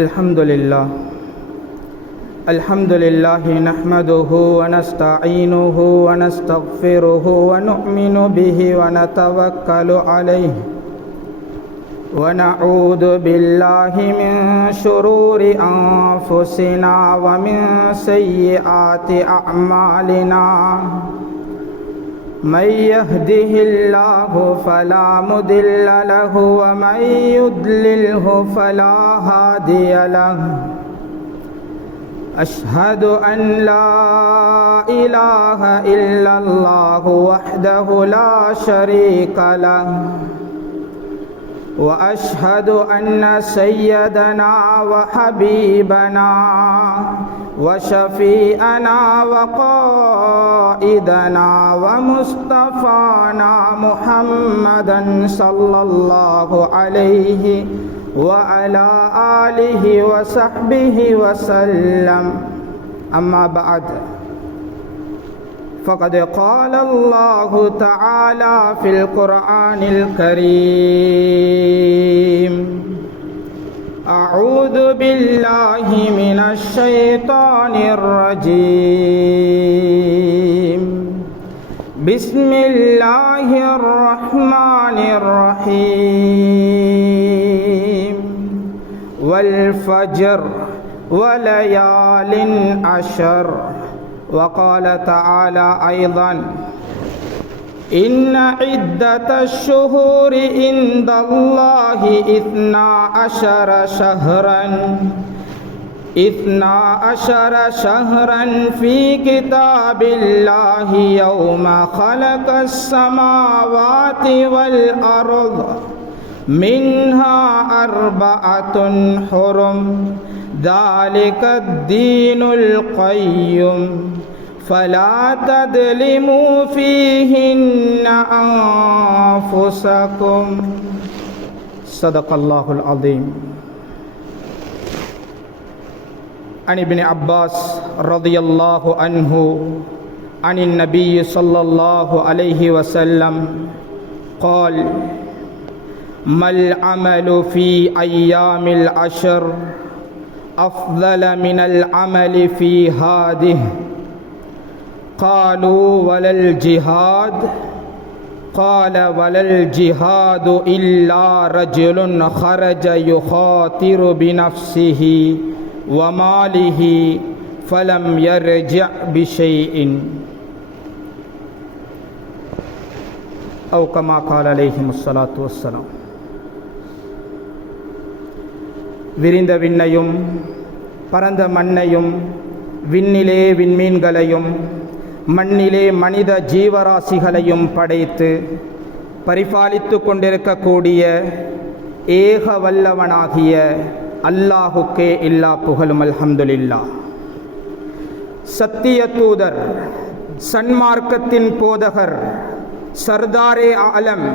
الحمد لله نحمده ونستعينه ونستغفره ونؤمن به ونتوكل عليه ونعوذ بالله من شرور أنفسنا ومن سيئات أعمالنا من يهده الله فلا مضل له ومن يضلله فلا هادي له أشهد أن لا إله إلا الله وحده لا شريك له وأشهد أن سيدنا وحبيبنا وشفيئنا وقائدنا ومصطفانا محمدا صلى الله عليه وعلى آله وصحبه وسلم أما بعد فقد قال الله تعالى في القرآن الكريم أعوذ بالله من الشيطان الرجيم بسم الله الرحمن الرحيم والفجر وليال عشر وقال تعالى أيضا إن عدة الشهور عند الله 12 شهرا في كتاب الله يوم خلق السماوات والأرض منها 4 حرم ذلك الدين القيم فلا تظلموا فيهن أنفسكم صدق الله العظيم. عن ابن عباس رضي الله عنه عن النبي صلى الله عليه وسلم قال ما العمل في أيام العشر أفضل من العمل في هذه قالوا ولا الجهاد قال ولا الجهاد إلا رجل خرج يخاطر بنفسه وماله فلم يرجع بشيء أو كما قال عليهم الصلاة والسلام. விரிந்த விண்ணையும் பரந்த மண்ணையும் விண்ணிலே விண்மீன்களையும் மண்ணிலே மனித ஜீவராசிகளையும் படைத்து பரிபாலித்து கொண்டிருக்கக்கூடிய ஏக வல்லவனாகிய அல்லாஹுக்கே எல்லா புகழும். அல்ஹம்துலில்லாஹ். சத்திய தூதர், சன்மார்க்கத்தின் போதகர், சர்தாரே ஆலம்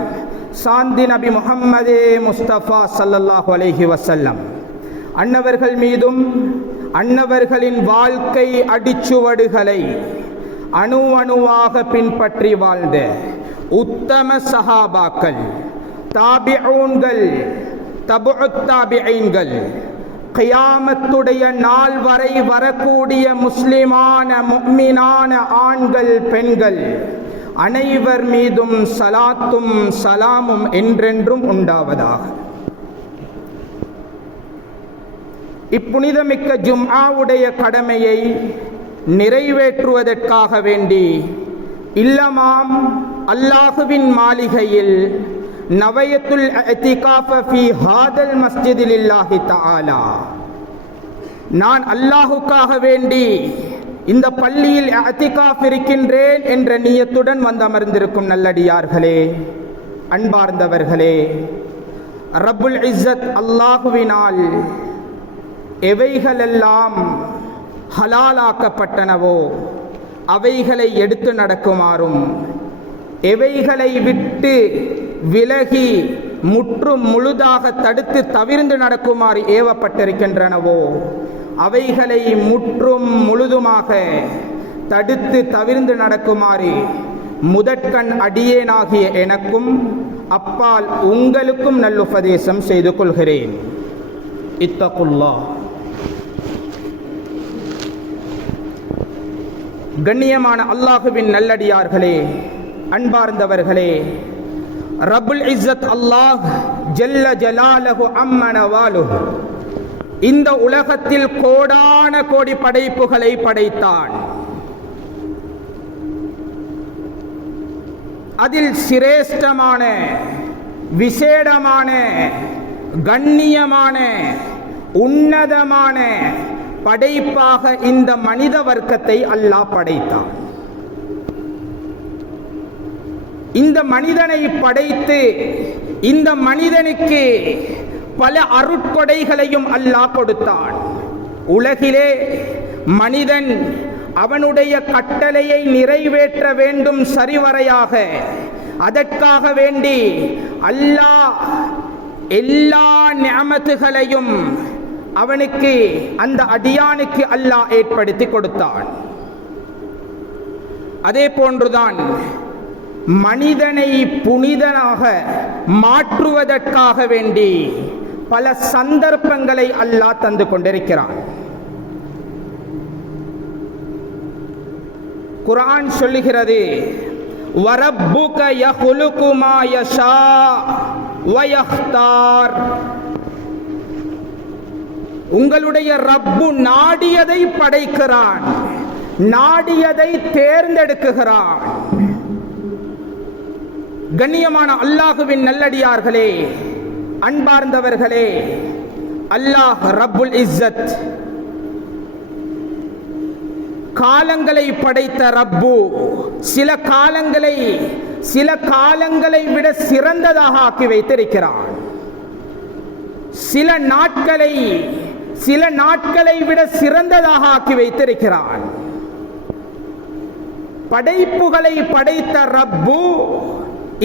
சாந்தி நபி முஹம்மதே முஸ்தபா ஸல்லல்லாஹு அலைஹி வஸல்லம் அன்னவர்கள் மீதும் அன்னவர்களின் வாழ்க்கை அடிச்சுவடுகளை அணு அணுவாக பின்பற்றி வாழ்ந்த உத்தம சஹாபாக்கள், தாபிஊன்கள், தபுஉத் தாபிஈன்கள், கியாமத்துடைய நாள் வரை வரக்கூடிய முஸ்லிமான முஃமினான ஆண்கள் பெண்கள் அனைவர் மீதும் சலாத்தும் சலாமும் என்றென்றும் உண்டாவதாக. இப்புனிதமிக்க ஜும்ஆவுடைய கடமையை நிறைவேற்றுவதற்காக வேண்டி இல்லமாம் அல்லாஹுவின் மாளிகையில் நவயத்துல் இஅ்திகாஃப ஃபீ ஹாதல் மஸ்ஜிதி லில்லாஹி தஆலா, நான் அல்லாஹுக்காக வேண்டி இந்த பள்ளியில் இஅ்திகாஃப் இருக்கின்றேன் என்ற நியத்துடன் வந்து அமர்ந்திருக்கும் நல்லடியார்களே, அன்பார்ந்தவர்களே, ரப்புல் இஸ்ஸத் அல்லாஹுவினால் எவைகளெல்லாம் ஹலாலாக்கப்பட்டனவோ அவைகளை எடுத்து நடக்குமாறும், எவைகளை விட்டு விலகி முற்றும் முழுதாக தடுத்து தவிர்ந்து நடக்குமாறு ஏவப்பட்டிருக்கின்றனவோ அவைகளை முற்றும் முழுதுமாக தடுத்து தவிர்ந்து நடக்குமாறு முதற்கண் அடியேனாகிய எனக்கும் அப்பால் உங்களுக்கும் நல்லுபதேசம் செய்து கொள்கிறேன். இத்தகுல்லாஹ். கண்ணியமான அல்லாஹுவின் நல்லடியார்களே, அன்பார்ந்தவர்களே, ரப்புல் இஸ்ஸத் அல்லாஹ் ஜல்ல ஜலாலஹு அம்மன வாலுஹு இந்த உலகத்தில் கோடான கோடி படைப்புகளை படைத்தான். அதில் சிரேஷ்டமான, விசேடமான, கண்ணியமான, உன்னதமான படைப்பாக இந்த மனித வர்க்கத்தை அல்லாஹ் படைத்தான். இந்த மனிதனை படைத்து இந்த மனிதனுக்கு பல அருட்கொடைகளையும் அல்லாஹ் கொடுத்தான். உலகிலே மனிதன் அவனுடைய கட்டளையை நிறைவேற்ற வேண்டும் சரிவரையாக. அதற்காக வேண்டி அல்லாஹ் எல்லா நிஅமத்துகளையும் அவனுக்கு, அந்த அடியானுக்கு அல்லாஹ் ஏற்படுத்தி கொடுத்தான். அதே போன்றுதான் மனிதனை புனிதனாக மாற்றுவதற்காக வேண்டி பல சந்தர்ப்பங்களை அல்லாஹ் தந்து கொண்டிருக்கிறான். குர்ஆன் சொல்லுகிறது, வரப்புக யஹ்லுகு மா யஷா வ யக்தார். உங்களுடைய ரப்பு நாடியதை படைக்கிறான், நாடியதை தேர்ந்தெடுக்குகிறான். கண்ணியமான அல்லாஹுவின் நல்லடியார்களே, அன்பார்ந்தவர்களே, அல்லாஹ் ரப்புல் இஸ்ஸத் காலங்களை படைத்த ரப்பு சில காலங்களை விட சிறந்ததாக ஆக்கி வைத்திருக்கிறான். சில நாட்களை விட சிறந்ததாக ஆக்கி வைத்திருக்கிறான். படைப்புகளை படைத்த ரப்பு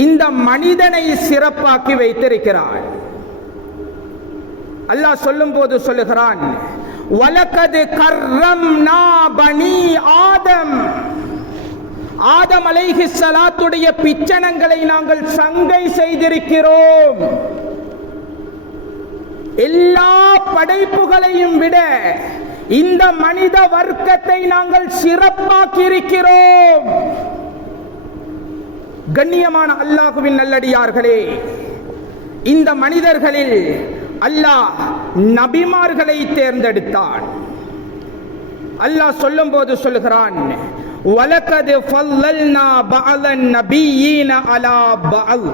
இந்த மனிதனை சிறப்பாக்கி வைத்திருக்கிறான். அல்லாஹ் சொல்லும் போது சொல்லுகிறான், வலகத் கர்ரம்னா பனி ஆதம். ஆதம் அலைஹிஸ்ஸலாத்துடைய பிச்சனங்களை நாங்கள் சங்கை செய்திருக்கிறோம். எல்லா படைப்புகளையும் விட இந்த மனித வர்க்கத்தை நாங்கள் சிறப்பாக்கி இருக்கிறோம். கண்ணியமான அல்லாஹுவின் நல்லடியார்களே, இந்த மனிதர்களில் அல்லாஹ் நபிமார்களை தேர்ந்தெடுத்தான். அல்லாஹ் சொல்லும் போது சொல்லுகிறான், வலகத் ஃபல்லல்னா பஅலன் நபியீன அலா பஅல்.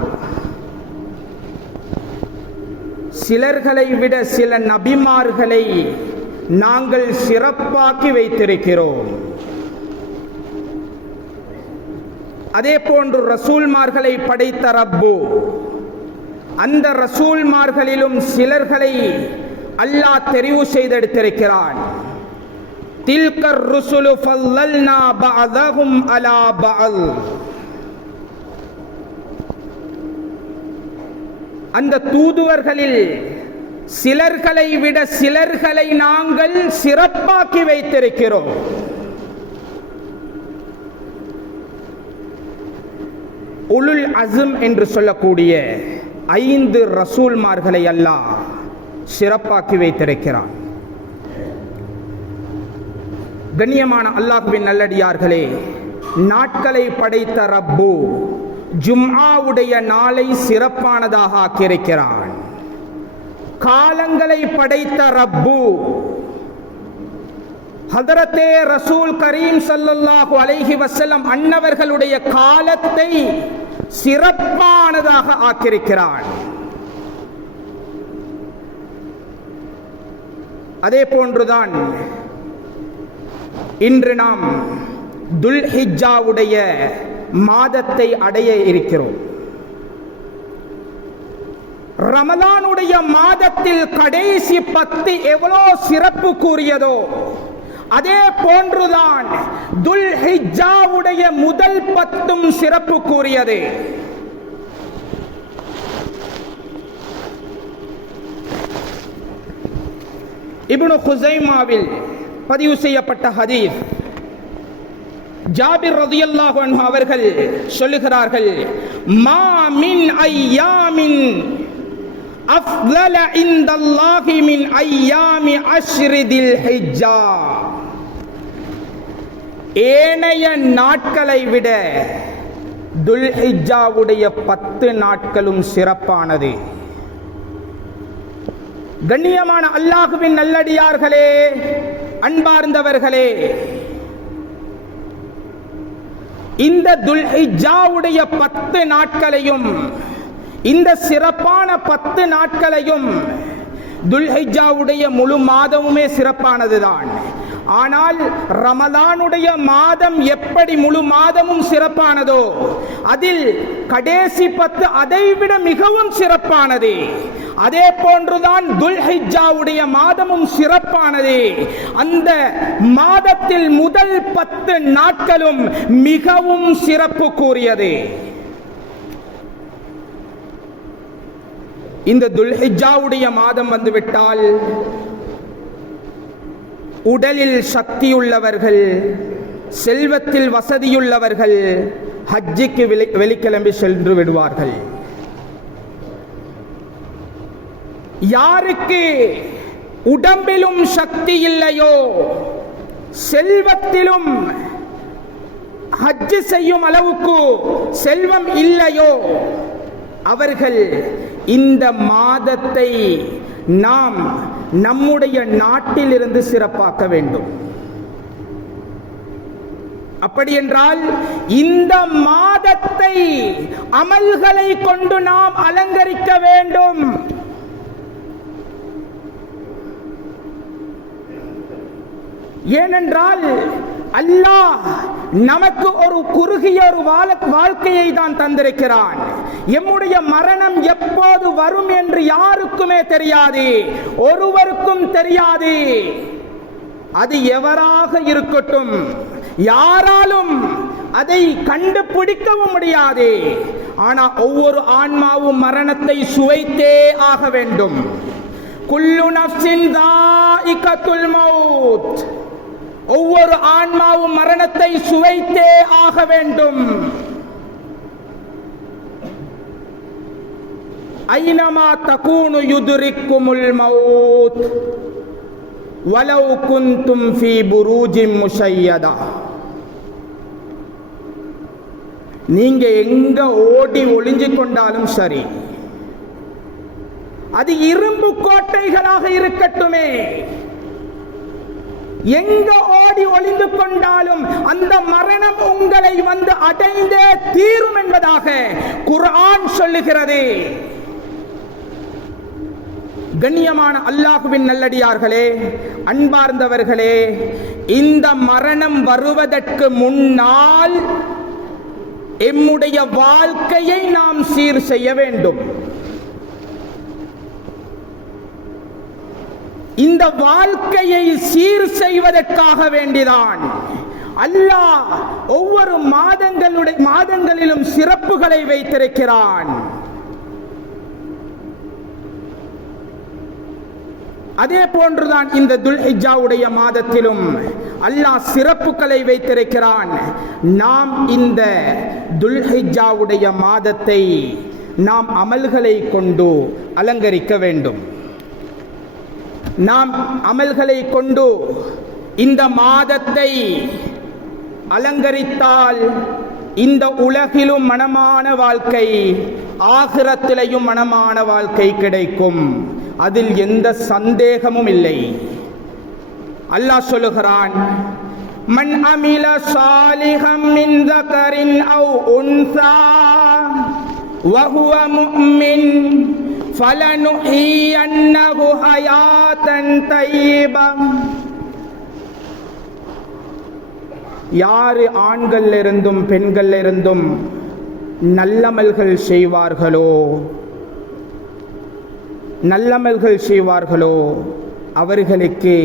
சிலர்களை விட சில நபிமார்களை நாங்கள் சிறப்பாக்கி வைத்திருக்கிறோம். அதே போன்று ரசூல்மார்களை படைத்த ரப்பு அந்த ரசூல்மார்களிலும் சிலர்களை அல்லாஹ் தெரிவு செய்தெடுத்திருக்கிறான். தில்கர் ருசுலு ஃபல்லல்னா பஅதஹும் அலா பஅல். அந்த தூதுவர்களில் சிலர்களை விட சிலர்களை நாங்கள் சிறப்பாக்கி வைத்திருக்கிறோம். உலுல் அஸ்ம் என்று சொல்லக்கூடிய 5 ரசூல்மார்களை அல்லாஹ் சிறப்பாக்கி வைத்திருக்கிறான். கண்ணியமான அல்லாஹ்வின் நல்லடியார்களே, நாட்களை படைத்த ரப்பு ஜும்ஆவுடைய நாளை சிறப்பானதாக ஆக்கியிருக்கிறான். காலங்களை படைத்த ரப்பு ஹதரத்தே ரசூல் கரீம் ஸல்லல்லாஹு அலைஹி வஸல்லம் அன்னவர்களுடைய காலத்தை சிறப்பானதாக ஆக்கியிருக்கிறான். அதே போன்றுதான் இன்று நாம் துல்ஹிஜ்ஜாவுடைய மாதத்தை அடைய இருக்கிறோம். ரமலானுடைய மாதத்தில் கடைசி 10 எவ்வளோ சிறப்பு கூறியதோ அதே போன்றுதான் துல்ஹிஜ்ஜாவுடைய முதல் 10 சிறப்பு கூறியது. இப்னு குஸைமாவில் பதிவு செய்யப்பட்ட ஹதீஸ், ஜாபிர் ரலியல்லாஹு அன்ஹு அவர்கள் சொல்லுகிறார்கள், மா மின் ஐயாமின் அஃலல இன்தல்லாஹி மின் ஐயாமி அஷ்ரிதில் ஹிஜ்ஜா. ஏனைய நாட்களை விட துல்ஹிஜ்ஜாவுடைய 10 நாட்களும் சிறப்பானது. கண்ணியமான அல்லாஹ்வின் நல்லடியார்களே, அன்பார்ந்தவர்களே, இந்த துல்ஹிஜ்ஜாவுடைய 10 நாட்களையும், இந்த சிறப்பான 10 நாட்களையும், துல்ஹிஜ்ஜாவுடைய முழு மாதமுமே சிறப்பானதுதான். ஆனால் ரமலானுடைய மாதம் எப்படி முழு மாதமும் சிறப்பானதோ, அதில் கடைசி 10 அதைவிட மிகவும் சிறப்பானது. அதே போன்றுதான் துல்ஹிஜ்ஜாவுடைய மாதமும் சிறப்பானது. அந்த மாதத்தில் முதல் 10 நாட்களும் மிகவும் சிறப்பு கூறியது. இந்த துல்ஹிஜ்ஜாவுடைய மாதம் வந்துவிட்டால் உடலில் சக்தியுள்ளவர்கள், செல்வத்தில் வசதியுள்ளவர்கள் ஹஜ்ஜுக்கு வெளிக்கிளம்பி சென்று விடுவார்கள். யாருக்கு உடம்பிலும் சக்தி இல்லையோ, செல்வத்திலும் ஹஜ் செய்யும் அளவுக்கு செல்வம் இல்லையோ, அவர்கள் இந்த மாதத்தை நாம் நம்முடைய நாட்டிலிருந்து சிறப்பாக்க வேண்டும். அப்படி என்றால் இந்த மாதத்தை அமல்களை கொண்டு நாம் அலங்கரிக்க வேண்டும். ஏனென்றால் அல்லாஹ் நமக்கு ஒரு குறுகிய ஒரு வாழ்க்கையை தான் தந்திருக்கிறான். எம்முடைய மரணம் எப்போது வரும் என்று யாருக்குமே தெரியாது, ஒருவருக்கும் தெரியாது. அது எவராக இருக்கட்டும், யாராலும் அதை கண்டுபிடிக்கவும் முடியாது. ஆனால் ஒவ்வொரு ஆன்மாவும் மரணத்தை சுவைத்தே ஆக வேண்டும். குல்லு நஃப்ஸின் தாயிகத்துல் மௌத். ஒவ்வொரு ஆன்மாவும் மரணத்தை சுவைத்தே ஆக வேண்டும். ஐனமா தகூனு யுத்ரிக்குமுல் மௌத் வலவ் குன்தும் ஃபீ புரூஜின் முஷய்யதா. நீங்க எங்க ஓடி ஒளிஞ்சு கொண்டாலும் சரி, அது இரும்பு கோட்டைகளாக இருக்கட்டுமே, எங்க ஓடி ஒளிந்து கொண்டாலும் அந்த மரணம் உங்களை வந்து அடைந்தே தீரும் என்பதாக குர்ஆன் சொல்லுகிறது. கண்ணியமான அல்லாஹ்வின் நல்லடியார்களே, அன்பார்ந்தவர்களே, இந்த மரணம் வருவதற்கு முன்னால் எம்முடைய வாழ்க்கையை நாம் சீர் செய்ய வேண்டும். இந்த வாழ்க்கையை சீர் செய்வதற்காக வேண்டிதான் அல்லாஹ் ஒவ்வொரு மாதங்களிலும் சிறப்புகளை வைத்திருக்கிறான். அதே போன்றுதான் இந்த துல்ஹிஜ்ஜாவுடைய மாதத்திலும் அல்லாஹ் சிறப்புகளை வைத்திருக்கிறான். நாம் இந்த துல்ஹிஜ்ஜாவுடைய மாதத்தை நாம் அமல்களை கொண்டு அலங்கரிக்க வேண்டும். நாம் அமல்களை கொண்டு இந்த மாதத்தை அலங்கரித்தால் இந்த உலகிலும் மனமான வாழ்க்கை, ஆகிரத்திலையும் மனமான வாழ்க்கை கிடைக்கும். அதில் எந்த சந்தேகமும் இல்லை. அல்லாஹ் சொல்லுகிறான், மன் அமில சாலிஹம் மின் தகரின் அவ் உன்சா வஹுவ முஃமின் ஃபலனுஹியன்னஹு ஹயாத்தன் தய்யிபா. யாரு ஆண்கள் இருந்தும் பெண்கள் இருந்தும் நல்லமல்கள் செய்வார்களோ அவர்களுக்கு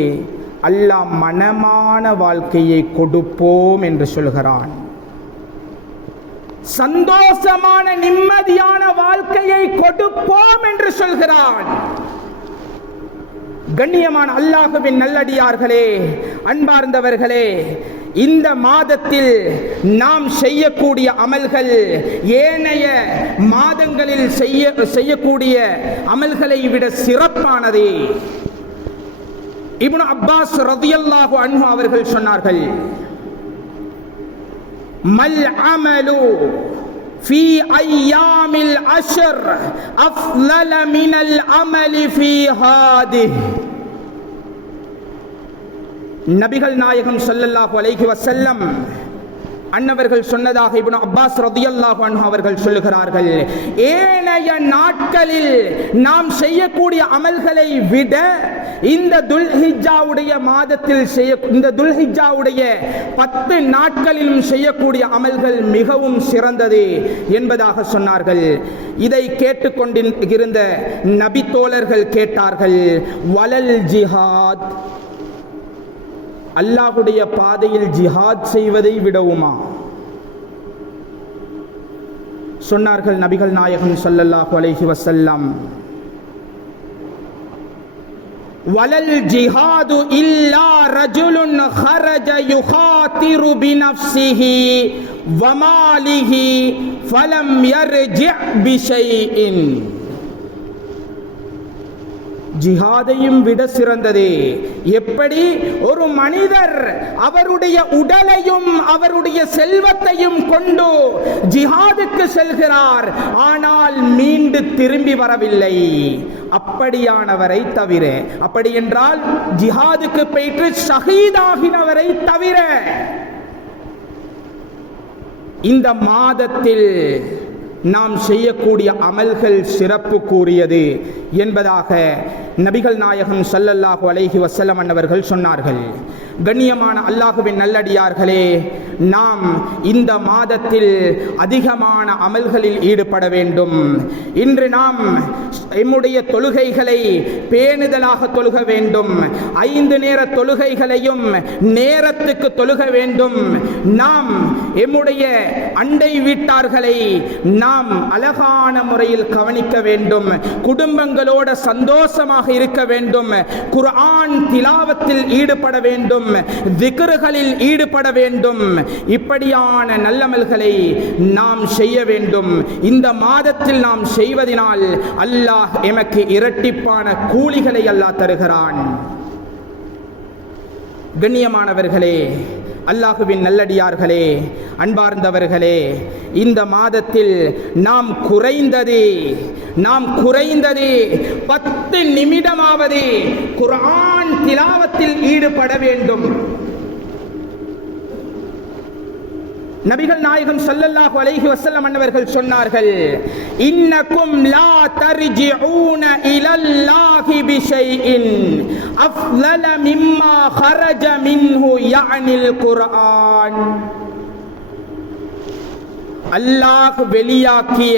அல்லாஹ் மனமான வாழ்க்கையை கொடுப்போம் என்று சொல்கிறான். சந்தோஷமான நிம்மதியான வாழ்க்கையை கொடுப்போம் என்று சொல்கிறான். கண்ணியமான அல்லாஹ்வின் நல்லடியார்களே, அன்பார்ந்தவர்களே, இந்த மாதத்தில் நாம் செய்யக்கூடிய அமல்கள் ஏனைய மாதங்களில் செய்யக்கூடிய அமல்களை விட சிறப்பானது. இப்னு அப்பாஸ் ரலியல்லாஹு அன்ஹு அவர்கள் சொன்னார்கள், மல் அமலு في أيام العشر أفضل من العمل في هذه. நபிகள் நாயகம் ஸல்லல்லாஹு அலைஹி வஸல்லம் அன்னவர்கள் சொன்னதாக இப்னு அப்பாஸ் ரலியல்லாஹு அன்ஹு அவர்கள் சொல்லுகிறார்கள், ஏனைய நாட்களில் நாம் செய்யக்கூடிய அமல்களை விட இந்த துல்ஹிஜ்ஜாவுடைய மாதத்தில் இந்த துல்ஹிஜ்ஜாவுடைய 10 நாட்களிலும் செய்யக்கூடிய அமல்கள் மிகவும் சிறந்தது என்பதாக சொன்னார்கள். இதை கேட்டுக்கொண்டிருந்த நபி தோழர்கள் கேட்டார்கள், வலல் ஜிஹாத், அல்லாஹ்வுடைய பாதையில் ஜிஹாத் செய்வதை விடவுமா? சொன்னார்கள் நபிகள் நாயகம் ஸல்லல்லாஹு அலைஹி வஸல்லம், வலல் ஜிஹாது இல்லா ரஜுலுன் ஹரஜ யுகாதிரு பினஃப்ஸிஹி வமாலிஹி ஃபலம் யர்ஜி பிஷைஇன். ஜிஹாதையும் விட சிறந்தது. எப்படி ஒரு மனிதர் அவருடைய உடலையும் அவருடைய செல்வத்தையும் கொண்டு ஜிஹாதுக்கு செல்கிறார், ஆனால் மீண்டு திரும்பி வரவில்லை, அப்படியானவரை தவிர, அப்படி என்றால் ஜிஹாதுக்கு போயிட்டு ஷஹீதாகினவரை தவிர இந்த மாதத்தில் நாம் செய்யக்கூடிய அமல்கள் சிறப்பு கூறியது என்பதாக நபிகள் நாயகம் ஸல்லல்லாஹு அலைஹி வஸல்லம் அன்னவர்கள் சொன்னார்கள். கண்ணியமான அல்லாஹ்வின் நல்லடியார்களே, நாம் இந்த மாதத்தில் அதிகமான அமல்களில் ஈடுபட வேண்டும். இன்று நாம் எம்முடைய தொழுகைகளை பேணுதலாக தொழுக வேண்டும். 5 நேர தொழுகைகளையும் நேரத்துக்கு தொழுக வேண்டும். நாம் எம்முடைய அண்டை வீட்டார்களை நாம் அழகான முறையில் கவனிக்க வேண்டும். குடும்பங்களோட சந்தோஷமாக இருக்க வேண்டும். குர்ஆன் திலாவத்தில் ஈடுபட வேண்டும். திக்ருகளில் ஈடுபட வேண்டும். இப்படியான நல்லமல்களை நாம் செய்ய வேண்டும். இந்த மாதத்தில் நாம் செய்வதனால் அல்லாஹ் எமக்கு இரட்டிப்பான கூலிகளை அல்லாஹ் தருகிறான். கண்ணியமானவர்களே, அல்லாஹுவின் நல்லடியார்களே, அன்பார்ந்தவர்களே, இந்த மாதத்தில் நாம் குறைந்தது 10 நிமிடமாவது குர்ஆன் திலாவத்தில் ஈடுபட வேண்டும். நபிகள் நாயகம் ஸல்லல்லாஹு அலைஹி வஸல்லம் அன்னவர்கள் சொன்னார்கள், இன்னக்கும் லா தர்ஜிஊன இலல்லாஹி பிஷைஇன் அஃலல மிம்மா ஹரஜ மின்ஹு யஅனில் குர்ஆன். அல்லாஹ் வெளியாக்கிய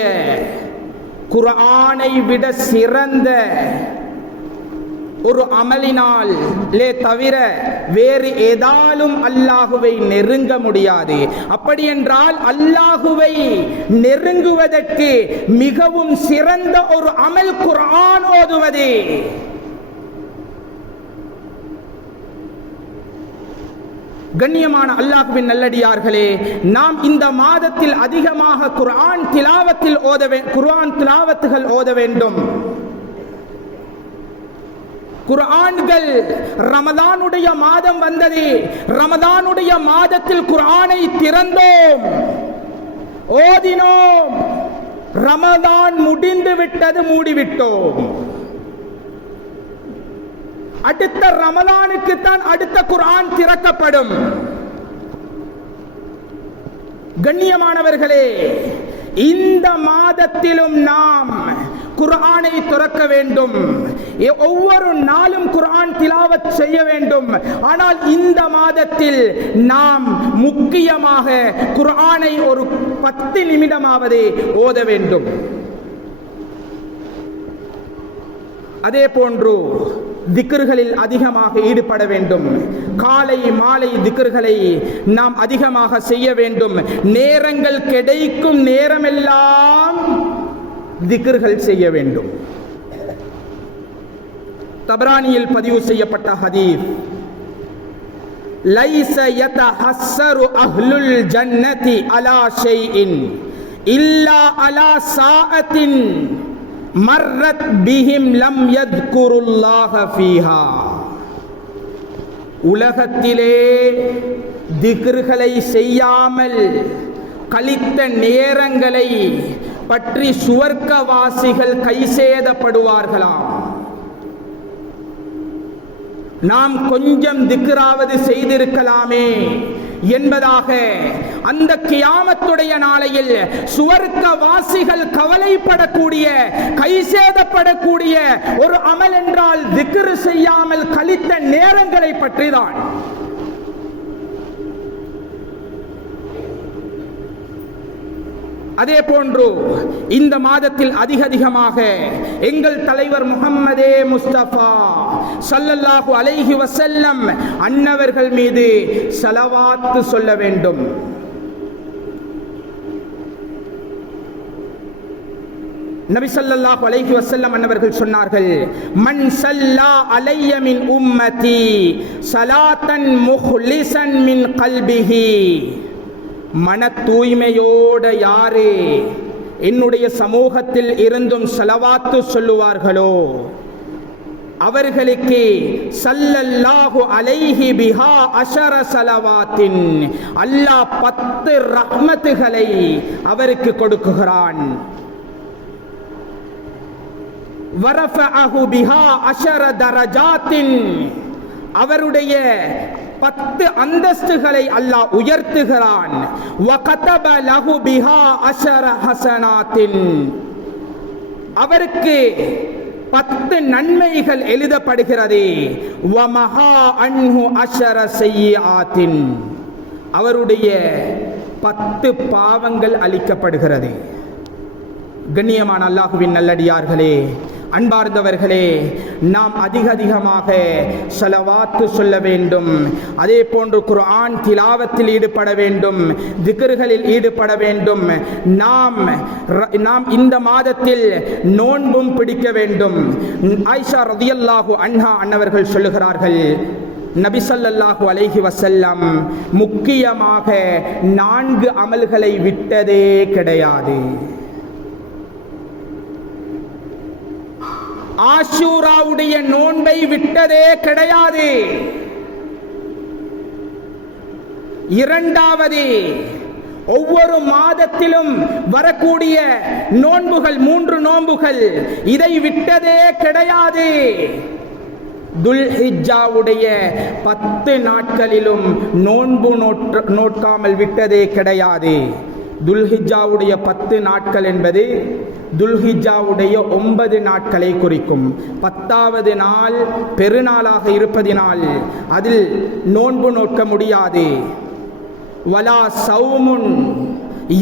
குர்ஆனை விட சிறந்த ஒரு அமலினால் தவிர வேறு ஏதாலும் அல்லாஹுவை நெருங்க முடியாது. அப்படி என்றால் அல்லாஹுவை நெருங்குவதற்கு மிகவும் சிறந்த ஒரு அமல் குர்ஆன் ஓதுவது. கண்ணியமான அல்லாஹ்வின் நல்லடியார்களே, நாம் இந்த மாதத்தில் அதிகமாக குர்ஆன் திலாவத்துகள் ஓத வேண்டும். குர்ஆன்கள் ரமதானுடைய மாதம் வந்தது. ரமதானுடைய மாதத்தில் குர்ஆனை திறந்தோம், ஓதினோம். ரமதான் முடிந்து விட்டது, மூடிவிட்டோம். அடுத்த ரமலானுக்கு தான் அடுத்த குர்ஆன் திறக்கப்படும். கண்ணியமானவர்களே, இந்த மாதத்திலும் நாம் குர்ஆனை துறக்க வேண்டும். ஒவ்வொரு நாளும் குர்ஆன் திலாவத் செய்ய வேண்டும். ஆனால் இந்த மாதத்தில் நாம் முக்கியமாக குர்ஆனை ஒரு 10 நிமிடமாவது ஓத வேண்டும். அதே போன்று திக்ருகளில் அதிகமாக ஈடுபட வேண்டும். காலை மாலை திக்ருகளை நாம் அதிகமாக செய்ய வேண்டும். நேரங்கள் கிடைக்கும் நேரமெல்லாம் திக்ருகள் செய்ய வேண்டும். தபரானியில் பதிவு செய்யப்பட்ட ஹதீஸ். லைஸ யதஹஸ்ஸரு அஹ்லுல் ஜன்னதி அலா ஷைஇன் இல்லா அலா சாஅத்தின் மர்ரத் பிஹிம் லம் யத்குருல்லாஹ ஃபீஹா. உலகத்திலே திக்ர்களை செய்யாமல் கழித்த நேரங்களை பற்றி சுவர்க்கவாசிகள் கைசேதப்படுவார்களாம். நாம் கொஞ்சம் திக்ராவது செய்திருக்கலாமே என்பதாக அந்த கியாமத்துடைய நாளையில் சுவர்க்கவாசிகள் கவலைப்படக்கூடிய, கைசேதப்படக்கூடிய ஒரு அமல் என்றால் திக்ர் செய்யாமல் கழித்த நேரங்களை பற்றிதான். அதே போன்று இந்த மாதத்தில் அதிகமாக எங்கள் தலைவர் முஹம்மதே முஸ்தபா ஸல்லல்லாஹு அலைஹி வஸல்லம் அன்னவர்கள் மீது ஸலவாத் சொல்ல வேண்டும். நபி ஸல்லல்லாஹு அலைஹி வஸல்லம் அன்னவர்கள் சொன்னார்கள், மன் ஸல்லா அலைய மின் உம்மதி ஸலாத்தன் முஹ்லிஸன் மின் கல்பிஹி. மன தூய்மையோட யாரு என்னுடைய சமூகத்தில் இருந்தும் ஸலவாத்து சொல்லுவார்களோ அவர்களுக்கு ஸல்லல்லாஹு அலைஹி பிஹா அஷர ஸலவாத்தின், அல்லாஹ் 10 ரஹ்மத்துகளை அவருக்கு கொடுக்குகிறான். வரஃபஅஹு பிஹா அஷர தரஜாத்தின், அவருடைய 10 அந்தஸ்துகளை அல்லாஹ் உயர்த்துகிறான். வகதப லஹு பிஹா அஷர ஹஸனாத்தின், அவருக்கு 10 நன்மைகள் எழுதப்படுகிறது. வமஹா அன்ஹு அஷர ஸய்யிஆத்தின், அவருடைய 10 பாவங்கள் அளிக்கப்படுகிறது. கண்ணியமான அல்லாஹ்வின் நல்லடியார்களே, அன்பார்ந்தவர்களே, நாம் அதிகமாக ஸலவாத்து சொல்ல வேண்டும். அதே போன்று குர்ஆன் திலாவத்தில் ஈடுபட வேண்டும், திக்ர்களில் ஈடுபட வேண்டும். நாம் இந்த மாதத்தில் நோன்பும் பிடிக்க வேண்டும். ஆயிஷா ரலியல்லாஹு அன்ஹா அன்னவர்கள் சொல்லுகிறார்கள், நபி ஸல்லல்லாஹு அலைஹி வஸல்லம் முக்கியமாக 4 அமல்களை விட்டதே கிடையாது. ஆஷூராவுடைய நோன்பை விட்டதே கிடையாது. இரண்டாவது, ஒவ்வொரு மாதத்திலும் வரக்கூடிய நோன்புகள் 3 நோன்புகள், இதை விட்டதே கிடையாது. துல்ஹிஜ்ஜாவுடைய 10 நாட்களிலும் நோன்பு நோட்காமல் விட்டதே கிடையாது. துல்ஹிஜ்ஜாவுடைய 10 நாட்கள் என்பது துல்ஹிஜ்ஜாவுடைய 9 நாட்களை குறிக்கும். 10வது நாள் பெருநாளாக இருப்பதினால் அதில் நோன்பு நோக்க முடியாது. வலா சௌமுன்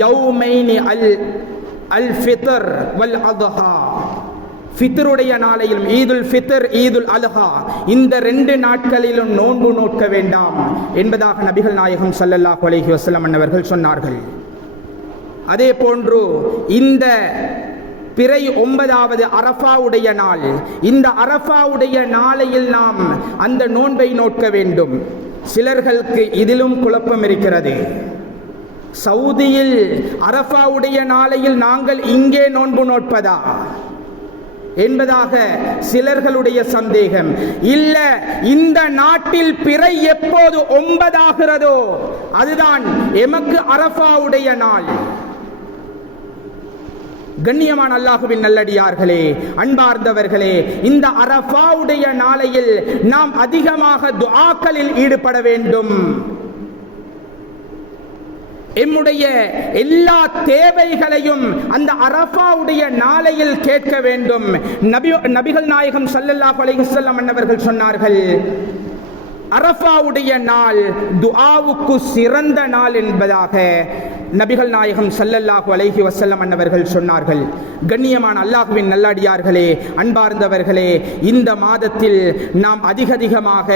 யௌமைனி அல் ஃபித்ர் வல் அத்ஹா, ஃபித்ருடைய நாளையிலும் ஈதுல் ஃபித்ர் ஈதுல் அல்ஹா இந்த 2 நாட்களிலும் நோன்பு நோக்க வேண்டாம் என்பதாக நபிகள் நாயகம் ஸல்லல்லாஹு அலைஹி வஸல்லம் அன்னவர்கள் சொன்னார்கள். அதே போன்று இந்த பிறை 9வது அரஃபாவுடைய நாள், இந்த அரஃபாவுடைய நாளையில் நாம் அந்த நோன்பை நோக்க வேண்டும். சிலர்களுக்கு இதிலும் குழப்பம் இருக்கிறது. சவுதியில் அரஃபாவுடைய நாளையில் நாங்கள் இங்கே நோன்பு நோட்பதா என்பதாக சிலர்களுடைய சந்தேகம். இல்ல, இந்த நாட்டில் பிறை எப்போது 9 ஆகிறதோ அதுதான் எமக்கு அரஃபாவுடைய நாள். கண்ணியமான அல்லாஹ்வின் நல்லடியார்களே, அன்பார்ந்தவர்களே, இந்த அரஃபாவுடைய நாளையில் நாம் அதிகமாக துஆக்களில் ஈடுபட வேண்டும். எம்முடைய எல்லா தேவைகளையும் அந்த அரஃபாவுடைய நாளையில் கேட்க வேண்டும். நபிகள் நாயகம் ஸல்லல்லாஹு அலைஹி வஸல்லம் அன்னவர்கள் சொன்னார்கள், அரஃபாவுடைய நாள் துஆவுக்கு சிறந்த நாள் என்பதாக நபிகள் நாயகம் ஸல்லல்லாஹு அலைஹி வஸல்லம் அன்னவர்கள் சொன்னார்கள். கண்ணியமான அல்லாஹ்வின் நல்லடியார்களே, அன்பார்ந்தவர்களே, இந்த மாதத்தில் நாம் அதிகமாக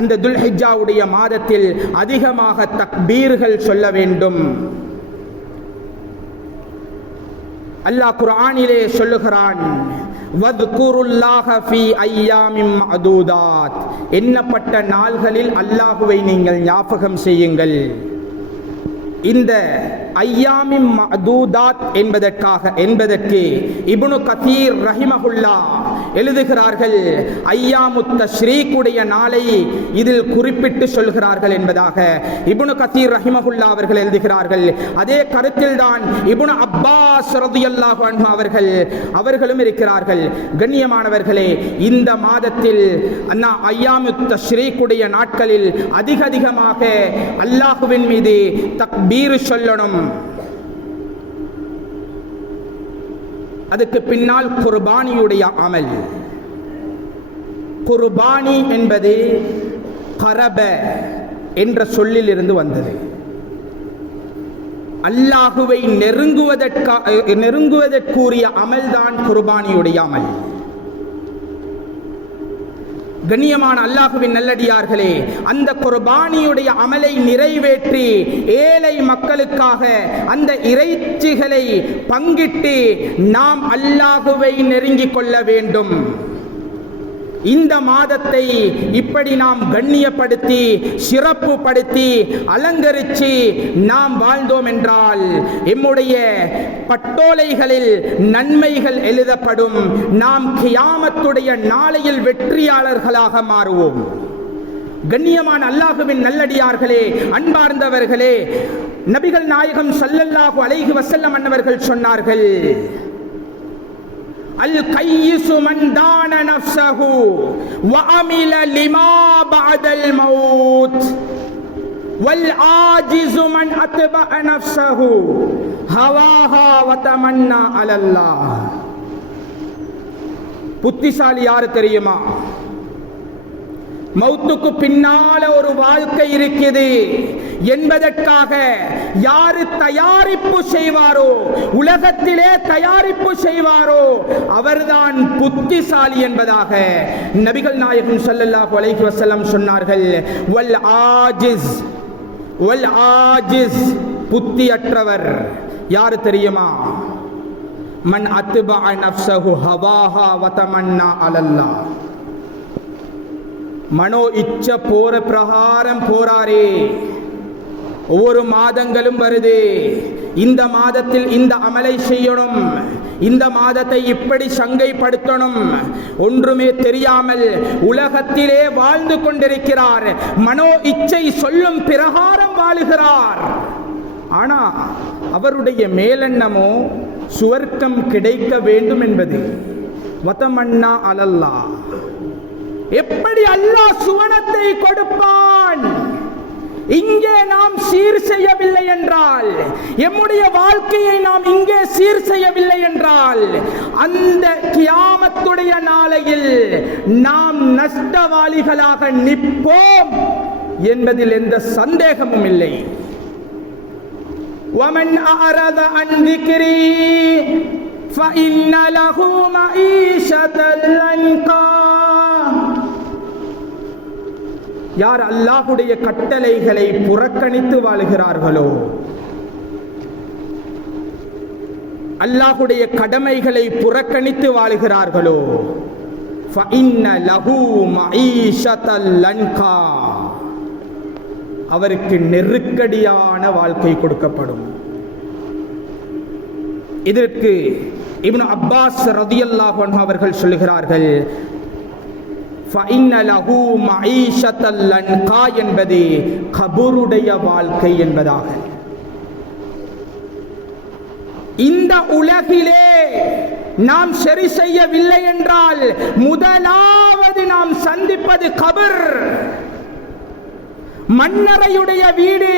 அந்த துல்ஹிஜ்ஜாவுடைய மாதத்தில் அதிகமாக தக்பீர்கள் சொல்ல வேண்டும். அல்லாஹ் குர்ஆனிலே சொல்லுகிறான், வத்குருல்லாஹ ஃபீ அய்யாமின் மஅதூதாத், எண்ணப்பட்ட நாள்களில் அல்லாஹுவை நீங்கள் ஞாபகம் செய்யுங்கள். இந்த ஐயாமின் மஅதூதாத் என்பதற்கு இப்னு கதீர் ரஹிமஹுல்லாஹ் எழுதுகிறார்கள், ஐயாமுத் தஷ்ரீக்குடைய நாளை இதில் குறிப்பிட்டு சொல்கிறார்கள் என்பதாக இப்னு கதீர் ரஹிமஹுல்லாஹ் அவர்கள் எழுதுகிறார்கள். அதே கருத்தில்தான் இப்னு அப்பாஸ் ரலியல்லாஹு அன்ஹு அவர்களும் இருக்கிறார்கள். கண்ணியமானவர்களே, இந்த மாதத்தில் ஐயாமுத் தஷ்ரீக்குடைய நாட்களில் அதிகமாக அல்லாஹுவின் மீது தக்பீர் சொல்லணும். அதுக்கு பின்னால் குர்பானியுடைய அமல். குர்பானி என்பது கரப என்ற சொல்லில் இருந்து வந்தது. அல்லாஹுவை நெருங்குவதற்குரிய அமல்தான் குர்பானியுடைய அமல். கண்ணியமான அல்லாஹுவின் நல்லடியார்களே, அந்த குர்பானியுடைய அமலை நிறைவேற்றி ஏழை மக்களுக்காக அந்த இறைச்சிகளை பங்கிட்டு நாம் அல்லாஹுவை நெருங்கிக் கொள்ள வேண்டும். இந்த மாதத்தை இப்படி நாம் கண்ணியப்படுத்தி சிறப்புப்படுத்தி அலங்கரித்து நாம் வாழ்ந்தோம் என்றால் எம்முடைய பட்டோலைகளில் நன்மைகள் எழுதப்படும். நாம் கியாமத்துடைய நாளையில் வெற்றியாளர்களாக மாறுவோம். கண்ணியமான அல்லாஹுவின் நல்லடியார்களே, அன்பார்ந்தவர்களே, நபிகள் நாயகம் ஸல்லல்லாஹு அலைஹி வஸல்லம் அன்னவர்கள் சொன்னார்கள், அல் கையிசு மன் தான நஃப்ஸஹு வ அமில லிமா பஅதல் மௌத் வல் ஆஜிசு மன் அத்பஅ நஃப்ஸஹு ஹவாஹா வ தமன்னா அலல்லாஹ். புத்திசாலி யாரு தெரியுமா? மௌத்துக்கு பின்னால ஒரு வாழ்க்கை இருக்குது என்பதற்காக யாரு தயாரிப்பு செய்வாரோ, உலகத்திலே தயாரிப்பு செய்வாரோ, அவர்தான் புத்திசாலி என்பதாக நபிகள் நாயகம் ஸல்லல்லாஹு அலைஹி வஸல்லம் சொன்னார்கள். வல் ஆஜிஸ் புத்தியற்றவர் யாரு தெரியுமா? மன் அத்பஅ நஃப்ஸஹு ஹவாஹா வ தமன்னா அலல்லாஹ். மனோ இச்ச போற பிரகாரம் போறாரே. ஒவ்வொரு மாதங்களும் வருது, இந்த மாதத்தில் இந்த அமலை செய்யணும், இந்த மாதத்தை இப்படி சங்கைப்படுத்தணும், ஒன்றுமே தெரியாமல் உலகத்திலே வாழ்ந்து கொண்டிருக்கிறார். மனோ இச்சை சொல்லும் பிரகாரம் வாழுகிறார். ஆனா அவருடைய மேலெண்ணமோ சுவர்க்கம் கிடைக்க வேண்டும் என்பது. வதமன்னா அலல்லாஹ். எப்படி அல்லாஹ் சுவனத்தை கொடுப்பான்? இங்கே நாம் சீர் செய்யவில்லை என்றால், எம்முடைய வாழ்க்கையை நாம் இங்கே சீர் செய்யவில்லை என்றால், அந்த கியாமத்துடைய நாளையில் நாம் நஷ்டவாளிகளாக நிற்போம் என்பதில் எந்த சந்தேகமும் இல்லை. وَمَنْ أَعْرَضَ عَنْ ذِكْرِي فَإِنَّ لَهُ مَعِيشَةً ضَنْكًا. யார் அல்லாஹ்வுடைய கட்டளைகளை புறக்கணித்து வாழுகிறார்களோ, அல்லாஹ்வுடைய கடமைகளை புறக்கணித்து வாழுகிறார்களோ, فَإِنَّ لَهُ مَعِيشَةً ضَنْكًا, அவருக்கு நெருக்கடியான வாழ்க்கை கொடுக்கப்படும். இதற்கு இப்னு அப்பாஸ் ரலியல்லாஹு அன்ஹு அவர்கள் சொல்கிறார்கள், فَإِنَّ لَهُ مَعِيشَةً ضَنْكًا என்பது கபருடைய வாழ்க்கை என்பதாக. இந்த உலகிலே நாம் சரி செய்யவில்லை என்றால் முதலாவது நாம் சந்திப்பது கபர். மன்னரையுடைய வீடு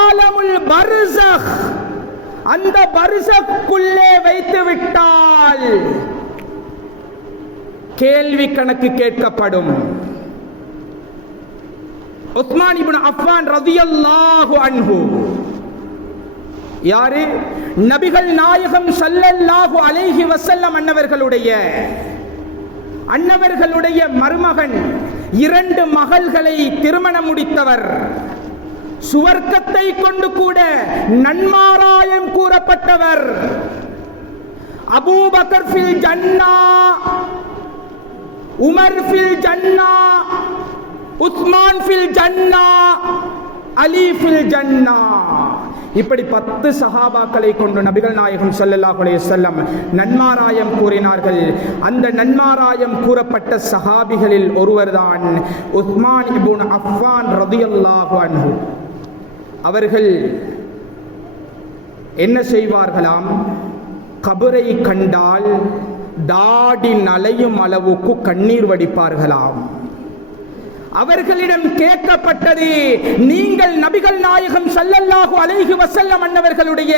ஆலமுல் பர்ஸக். அந்த பர்ஸக்குள்ளே வைத்து விட்டால் கேள்வி கணக்கு கேட்கப்படும். உஸ்மான் இப்னு அஃபான் ரலியல்லாஹு அன்ஹு, யாரு? நபிகள் நாயகம் ஸல்லல்லாஹு அலைஹி வஸல்லம் அன்னவர்களுடைய மருமகன், 2 மகள்களை திருமணம் முடித்தவர். சுவர்க்கத்தை கொண்டு கூட நன்மாராயம் கூறப்பட்டவர். அபூபக்கர் ஃபில் ஜன்னா, உமர் ஃபில் ஜன்னா, உஸ்மான் ஃபில் ஜன்னா, அலி ஃபில் ஜன்னா. இப்படி 10 சஹாபாக்களை கொண்டு நபிகள் நாயகம் ஸல்லல்லாஹு அலைஹி வஸல்லம் நன்மாராயம் கூறினார்கள். அந்த நன்மாராயம் கூறப்பட்ட சஹாபிகளில் ஒருவர்தான் உஸ்மான் இப்னு அஃபான் ரலியல்லாஹு அன்ஹு. அவர்கள் என்ன செய்வார்களாம்? கபரை கண்டால் தாடி நலையும் அளவுக்கு கண்ணீர் வடிப்பார்களாம். அவர்களிடம் கேட்கப்பட்டது, நீங்கள் நபிகள் நாயகம் ஸல்லல்லாஹு அலைஹி வஸல்லம் அன்னவர்களுடைய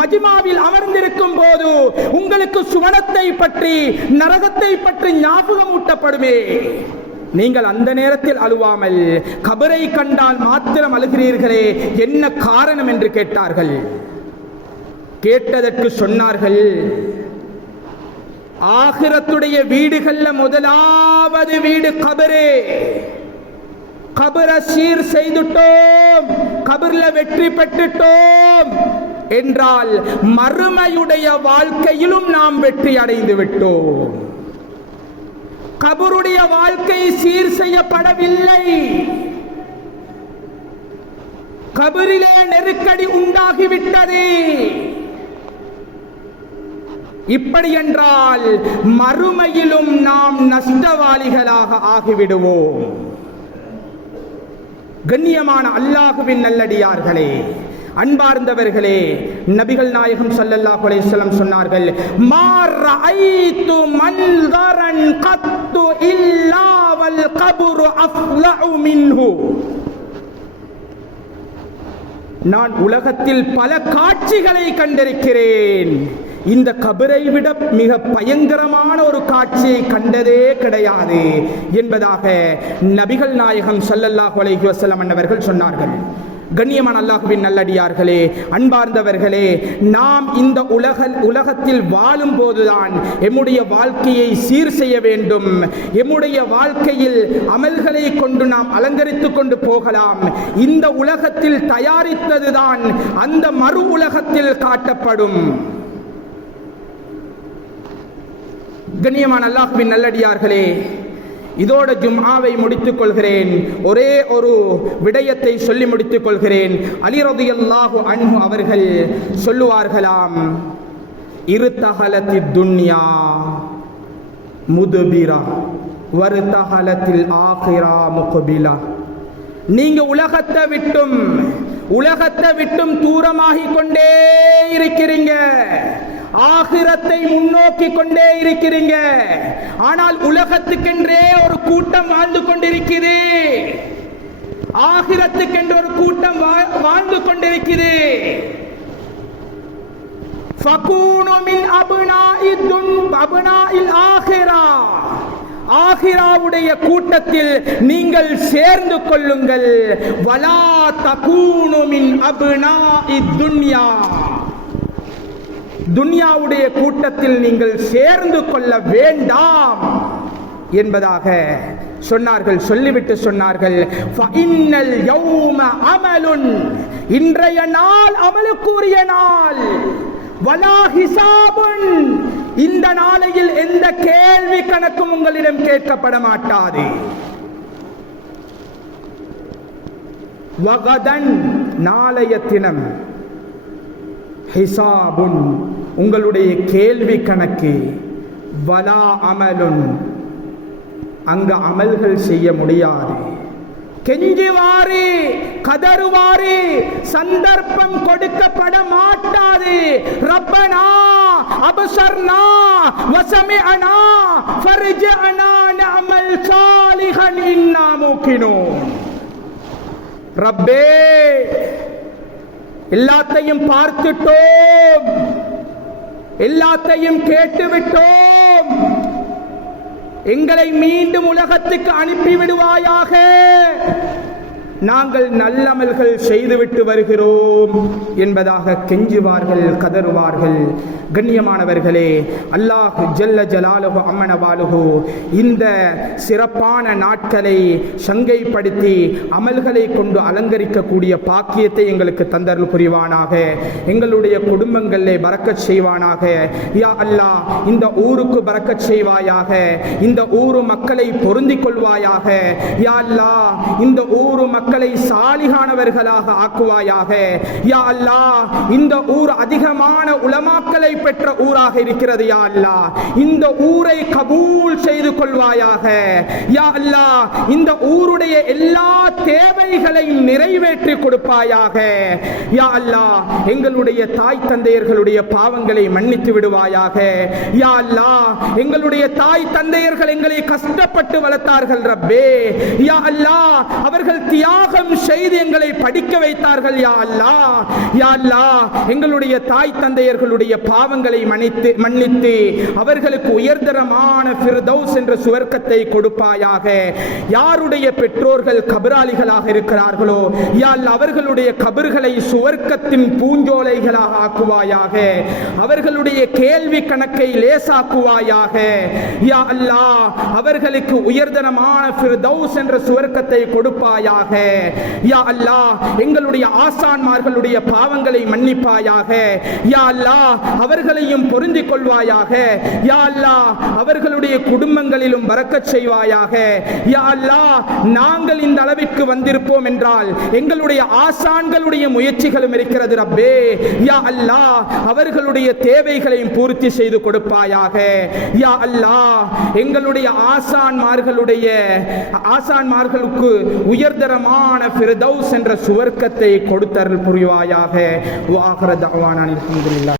மஜ்மாவில் அமர்ந்திருக்கும் போது உங்களுக்கு சுவனத்தை பற்றி நரகத்தை பற்றி ஞாபகம் ஊட்டப்படுமே, நீங்கள் அந்த நேரத்தில் அழுவாமல் கபரை கண்டால் மாத்திரம் அழுகிறீர்களே, என்ன காரணம் என்று கேட்டார்கள். கேட்டதற்கு சொன்னார்கள், ஆகிரத்துடைய வீடுகள்ல முதலாவது வீடு கபரே. கபர சீர் செய்துட்டோம், கபர்ல வெற்றி பெற்றுட்டோம் என்றால் மறுமையுடைய வாழ்க்கையிலும் நாம் வெற்றி அடைந்து விட்டோம். கபருடைய வாழ்க்கை சீர் செய்யப்படவில்லை, கபரிலே நெருக்கடி உண்டாகிவிட்டது. இப்படி என்றால் மறுமையிலும் நாம் நஷ்டவாளிகளாக ஆகிவிடுவோம். கண்ணியமான அல்லாஹுவின் நல்லடியார்களே, அன்பார்ந்தவர்களே, நபிகள் நாயகம் ஸல்லல்லாஹு அலைஹி வஸல்லம் சொன்னார்கள், மா ரஅய்து மன்தரன் கத்து இல்லா வல் கப்ரு அஃலஉ மின்ஹு. நான் உலகத்தில் பல காட்சிகளை கண்டிருக்கிறேன், இந்த கபரை விட மிக பயங்கரமான ஒரு காட்சியை கண்டதே கிடையாது என்பதாக நபிகள் நாயகம் ஸல்லல்லாஹு அலைஹி வஸல்லம் அன்னவர்கள் சொன்னார்கள். கண்ணியமான அல்லாஹ்வின் நல்லடியார்களே, அன்பார்ந்தவர்களே, நாம் இந்த உலகத்தில் வாழும் போதுதான் எம்முடைய வாழ்க்கையை சீர் செய்ய வேண்டும். எம்முடைய வாழ்க்கையில் அமல்களை கொண்டு நாம் அலங்கரித்துக் கொண்டு போகலாம். இந்த உலகத்தில் தயாரித்ததுதான் அந்த மறு உலகத்தில் காட்டப்படும். கண்ணியமான அல்லாஹ்வின் நல்லடியார்களே, இதோட ஜும்ஆவை முடித்துக் கொள்கிறேன். ஒரே ஒரு விடயத்தை சொல்லி முடித்துக் கொள்கிறேன். அலி ரலியல்லாஹு அன்ஹு அவர்கள் சொல்லுவார்களாம், இருத்தஹலத்தித் துன்யா முதுபிரா வர்தஹலத்தில் ஆகிரா முக்பிலா. நீங்க உலகத்தை விட்டும் தூரமாகிக் கொண்டே இருக்கிறீங்க, ஆகிரத்தை முன்னோக்கி கொண்டே இருக்கிறீங்க. ஆனால் உலகத்துக்கென்றே ஒரு கூட்டம் வாழ்ந்து கொண்டிருக்கிறது, ஆகிரத்துக்கென்று ஒரு கூட்டம் வாழ்ந்து கொண்டிருக்கிறது. ஃபகூனு மின் அப்னாஇல் ஆகிரா. ஆகிராவுடைய கூட்டத்தில் நீங்கள் சேர்ந்து கொள்ளுங்கள். வலா தகூனு மின் அப்னாஇத் துன்யா. துன்யாவுடைய கூட்டத்தில் நீங்கள் சேர்ந்து கொள்ள வேண்டாம் என்பதாக சொன்னார்கள். சொல்லிவிட்டு சொன்னார்கள், ஃபஇன்னல் யௌம அமலுன். இன்றைய நாள் அமலுக்குரிய நாள். வலா ஹிசாபுன். இந்த நாளையில் எந்த கேள்வி கணக்கும் உங்களிடம் கேட்கப்பட மாட்டாது. வகதன். நாளைய தினம் ஹிசாபுன். உங்களுடைய கேள்வி கணக்கு. வலா அமலுன். அங்க அமல்கள் செய்ய முடியாது. கெஞ்சுவாரு, கதறுவாரு, சந்தர்ப்பம் கொடுக்கப்பட மாட்டாது. ரப்பனா அபஸர்னா வஸமிஅனா ஃபர்ஜிஅனா நஅமல் சாலிஹன் இன்னா மூகினூன். ரப்பே, எல்லாத்தையும் பார்த்துட்டோம், எல்லாத்தையும் கேட்டுவிட்டோம், எங்களை மீண்டும் உலகத்துக்கு அனுப்பி விடுவாயாக. நாங்கள் நல்லமல்கள் செய்துவிட்டு வருகிறோம் என்பதாக கெஞ்சுவார்கள், கதறுவார்கள். கண்ணியமானவர்களே, அல்லாஹ் ஜல்ல ஜலாலுஹு அம்மனவாலுஹு இந்த சிறப்பான நாட்களை சங்கைப்படுத்தி அமல்களை கொண்டு அலங்கரிக்கக்கூடிய பாக்கியத்தை எங்களுக்கு தந்தருள் புரிவானாக. எங்களுடைய குடும்பங்களிலே பரக்கத் செய்வானாக. யா அல்லாஹ், இந்த ஊருக்கு பரக்கத் செய்வாயாக. இந்த ஊரு மக்களை பொருந்திக் கொள்வாயாக. யா அல்லாஹ், இந்த ஊரு மக்களை சாலிகானவர்களாக ஆக்குவாயாக. யா அல்லாஹ், இந்த ஊர் அதிகமான உலமாக்களை பெற்ற ஊராக இருக்கிறது. யா அல்லாஹ், இந்த ஊரை கபூல் செய்து கொள்வாயாக. யா அல்லாஹ், இந்த ஊருடைய எல்லா தேவைகளையும் நிறைவேற்றி கொடுப்பாயாக. யா அல்லாஹ், எங்களுடைய தாய் தந்தையர்களுடைய பாவங்களை மன்னித்து விடுவாயாக. யா அல்லாஹ், எங்களுடைய தாய் தந்தையர்கள் எங்களை கஷ்டப்பட்டு வளர்த்தார்கள் ரப்பே. யா அல்லாஹ், அவர்கள் தியாகம் செய்து எங்களை படிக்க வைத்தார்கள். யா அல்லாஹ், யா அல்லாஹ், எங்களுடைய தாய் தந்தையர்களுடைய பாவங்களை மன்னித்து அவர்களுக்கு உயர்தரமான ஃபிர்தௌஸ் என்ற சுவர்க்கத்தை கொடுப்பாயாக. யாருடைய பெற்றோர்கள் கபராளிகளாக இருக்கிறார்களோ யா அல்லாஹ், அவர்களுடைய கபர்களை சுவர்க்கத்தின் பூஞ்சோலைகளாக ஆக்குவாயாக. அவர்களுடைய கேள்வி கணக்கை லேசாக்குவாயாக. யா அல்லாஹ், அவர்களுக்கு உயர்தரமான ஃபிர்தௌஸ் என்ற சுவர்க்கத்தை கொடுப்பாயாக. யா அல்லாஹ், எங்களுடைய ஆசான்மார்களுடைய பாவங்களை மன்னிப்பாயாக. யா அல்லாஹ், அவர்களையும் பொருந்திக் கொள்வாயாக. யா அல்லாஹ், அவர்களுடைய குடும்பங்களிலும் பரக்கத் செய்வாயாக. யா அல்லாஹ், நாங்கள் இந்த அளவிற்கு வந்திருப்போம் என்றால் எங்களுடைய ஆசான்களுடைய முயற்சிகளும் இருக்கிறது ரப்பே. யா அல்லாஹ், அவர்களுடைய தேவைகளையும் பூர்த்தி செய்து கொடுப்பாயாக. யா அல்லாஹ், எங்களுடைய ஆசான்மார்களுக்கு உயர்தரமான ஃபிர்தௌஸ் என்ற சுவர்க்கத்தை கொடுத்தருள் புரிவாயாக. வ ஆகிரு தஅவானா அல்ஹம்துலில்லாஹ்.